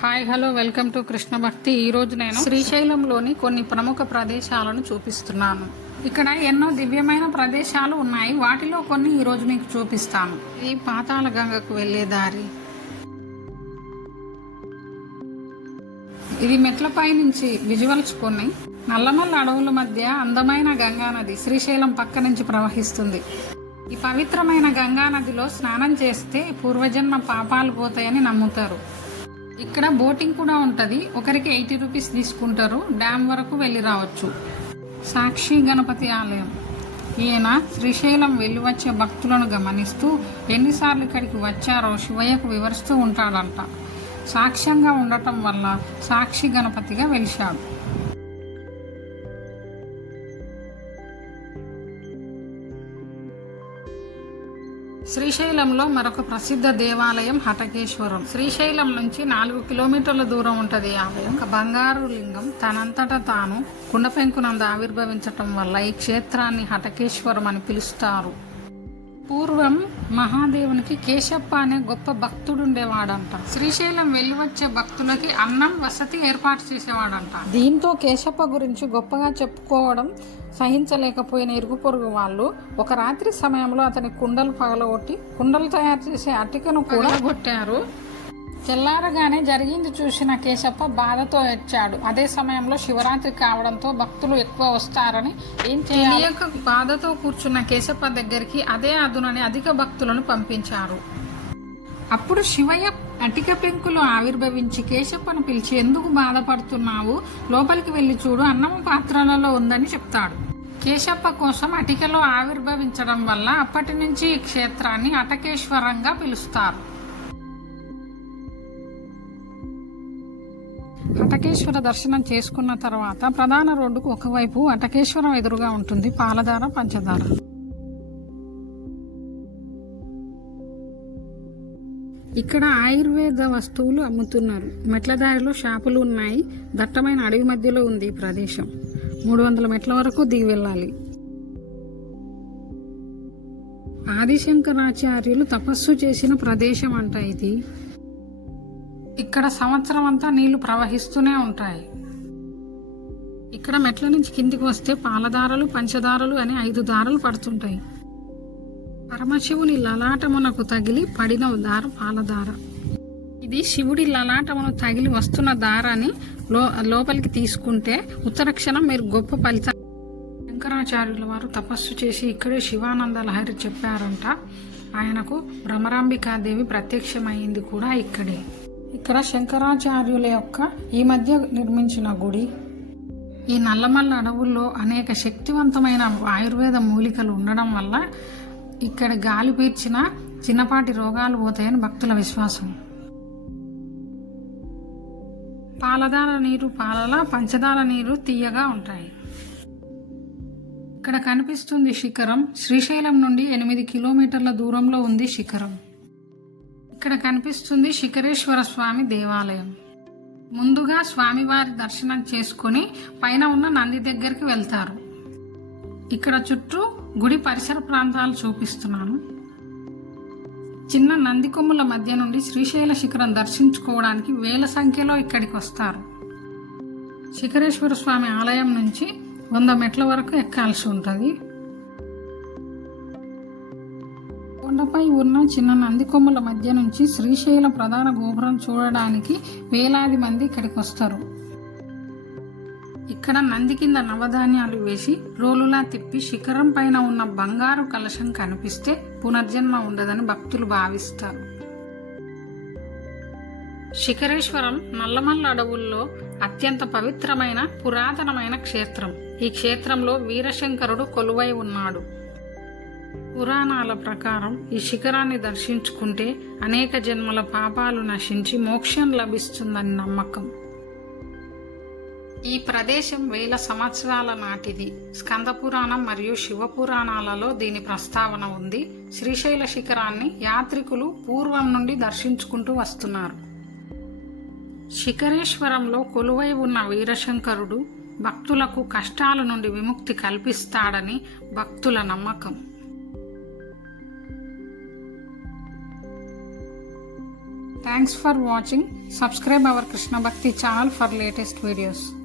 Hi hello welcome to Krishna భక్తి. ఈరోజు నేను శ్రీశైలంలోని కొన్ని ప్రముఖ ప్రదేశాలను చూపిస్తున్నాను. ఇక్కడ ఎన్నో దివ్యమైన ప్రదేశాలు ఉన్నాయి. వాటిలో కొన్ని ఈరోజు మీకు చూపిస్తాను. ఈ పాతాళ గంగకు వెళ్లే దారి. ఇది మెట్లపై నుంచి విజువల్స్ కొన్ని. నల్లమల్ల అడవుల మధ్య అందమైన గంగా నది శ్రీశైలం పక్క నుంచి ప్రవహిస్తుంది. ఈ పవిత్రమైన గంగా నదిలో స్నానం చేస్తే పూర్వజన్మ పాపాలు పోతాయని నమ్ముతారు. ఇక్కడ బోటింగ్ కూడా ఉంటుంది. ఒకరికి 80 రూపీస్ తీసుకుంటారు. డ్యామ్ వరకు వెళ్ళి రావచ్చు. సాక్షి గణపతి ఆలయం. ఈయన శ్రీశైలం వెళ్ళి వచ్చే భక్తులను గమనిస్తూ ఎన్నిసార్లు ఇక్కడికి వచ్చారో శివయ్యకు వివరిస్తూ ఉంటాడంట. సాక్ష్యంగా ఉండటం వల్ల సాక్షి గణపతిగా వెలిశాడు. శ్రీశైలంలో మరొక ప్రసిద్ధ దేవాలయం హటకేశ్వరం. శ్రీశైలం నుంచి 4 కిలోమీటర్ల దూరం ఉంటుంది ఈ ఆలయం. ఒక బంగారు లింగం తనంతటా తాను కుండపెంకునందు ఆవిర్భవించటం వల్ల ఈ క్షేత్రాన్ని హటకేశ్వరం అని పిలుస్తారు. పూర్వం మహాదేవునికి కేశప్ప అనే గొప్ప భక్తుడుండేవాడంట. శ్రీశైలం వెళ్ళి వచ్చే భక్తులకి అన్నం వసతి ఏర్పాటు చేసేవాడంట. దీంతో కేశప్ప గురించి గొప్పగా చెప్పుకోవడం సహించలేకపోయిన ఇరుగు పొరుగు వాళ్ళు ఒక రాత్రి సమయంలో అతని కుండలు పగలగొట్టి కుండలు తయారు చేసే అటికను కూడా కొట్టారు. తెల్లారగానే జరిగింది చూసిన కేశప్ప బాధతో ఏడ్చాడు. అదే సమయంలో శివరాత్రి కావడంతో భక్తులు ఎక్కువ వస్తారని ఏం చేయలేక బాధతో కూర్చున్న కేశప్ప దగ్గరికి అదే అదునని అధిక భక్తులను పంపించారు. అప్పుడు శివయ్య అటిక పెంకులో ఆవిర్భవించి కేశప్పను పిలిచి, ఎందుకు బాధపడుతున్నావు, లోపలికి వెళ్ళి చూడు, అన్నము పాత్రలలో ఉందని చెప్తాడు. కేశప్ప కోసం అటికలో ఆవిర్భవించడం వల్ల అప్పటి నుంచి ఈ క్షేత్రాన్ని అటకేశ్వరంగా పిలుస్తారు. అటకేశ్వర దర్శనం చేసుకున్న తర్వాత ప్రధాన రోడ్డుకు ఒకవైపు అటకేశ్వరం ఎదురుగా ఉంటుంది పాలధార, పంచదార. ఇక్కడ ఆయుర్వేద వస్తువులు అమ్ముతున్నారు. మెట్ల దారిలో షాపులు ఉన్నాయి. దట్టమైన అడవి మధ్యలో ఉంది ఈ ప్రదేశం. 300 మెట్ల వరకు దిగి వెళ్ళాలి. ఆదిశంకరాచార్యులు తపస్సు చేసిన ప్రదేశం అంట ఇది. ఇక్కడ సంవత్సరం అంతా నీళ్లు ప్రవహిస్తూనే ఉంటాయి. ఇక్కడ మెట్ల నుంచి కిందికి వస్తే పాలదారలు, పంచదారలు అని 5 దారలు పడుతుంటాయి. పరమశివుని లలాటమునకు తగిలి పడిన దార పాలదార. ఇది శివుడి లలాటమును తగిలి వస్తున్న దారాన్ని లోపలికి తీసుకుంటే ఉత్తరక్షణం మీరు గొప్ప ఫలితం. శంకరాచార్యుల వారు తపస్సు చేసి ఇక్కడే శివానంద లహరి చెప్పారంట. ఆయనకు భ్రమరాంబికాదేవి ప్రత్యక్షమైంది కూడా ఇక్కడే. ఇక్కడ శంకరాచార్యుల యొక్క ఈ మధ్య నిర్మించిన గుడి. ఈ నల్లమల్ల అడవుల్లో అనేక శక్తివంతమైన ఆయుర్వేద మూలికలు ఉండడం వల్ల ఇక్కడ గాలి పీల్చిన చిన్నపాటి రోగాలు పోతాయని భక్తుల విశ్వాసం. పాలదార నీరు పాలలా, పంచదార నీరు తీయగా ఉంటాయి. ఇక్కడ కనిపిస్తుంది శిఖరం. శ్రీశైలం నుండి 8 కిలోమీటర్ల దూరంలో ఉంది శిఖరం. ఇక్కడ కనిపిస్తుంది శిఖరేశ్వర స్వామి దేవాలయం. ముందుగా స్వామివారి దర్శనం చేసుకుని పైన ఉన్న నంది దగ్గరికి వెళ్తారు. ఇక్కడ చుట్టూ గుడి పరిసర ప్రాంతాలు చూపిస్తున్నాను. చిన్న నంది కొమ్ముల మధ్య నుండి శ్రీశైల శిఖరం దర్శించుకోవడానికి వేల సంఖ్యలో ఇక్కడికి వస్తారు. శిఖరేశ్వర స్వామి ఆలయం నుంచి 100 మెట్ల వరకు ఎక్కాల్సి ఉంటుంది. కొండపై ఉన్న చిన్న నంది కొమ్ముల మధ్య నుంచి శ్రీశైల ప్రధాన గోపురం చూడడానికి వేలాది మంది ఇక్కడికి వస్తారు. ఇక్కడ నంది కింద నవధాన్యాలు వేసి రోలులా తిప్పి శిఖరం పైన ఉన్న బంగారు కలశం కనిపిస్తే పునర్జన్మ ఉండదని భక్తులు భావిస్తారు. శిఖరేశ్వరం నల్లమల్ల అడవుల్లో అత్యంత పవిత్రమైన పురాతనమైన క్షేత్రం. ఈ క్షేత్రంలో వీరశంకరుడు కొలువై ఉన్నాడు. పురాణాల ప్రకారం ఈ శిఖరాన్ని దర్శించుకుంటే అనేక జన్మల పాపాలు నశించి మోక్షం లభిస్తుందని నమ్మకం. ఈ ప్రదేశం వేల సంవత్సరాల నాటిది. స్కంద పురాణం మరియు శివ పురాణాలలో దీని ప్రస్తావన ఉంది. శ్రీశైల శిఖరాన్ని యాత్రికులు పూర్వం నుండి దర్శించుకుంటూ వస్తున్నారు. శిఖరేశ్వరంలో కొలువై ఉన్న వీరశంకరుడు భక్తులకు కష్టాల నుండి విముక్తి కల్పిస్తాడని భక్తుల నమ్మకం. Thanks for watching. Subscribe our Krishna Bhakti channel for latest videos.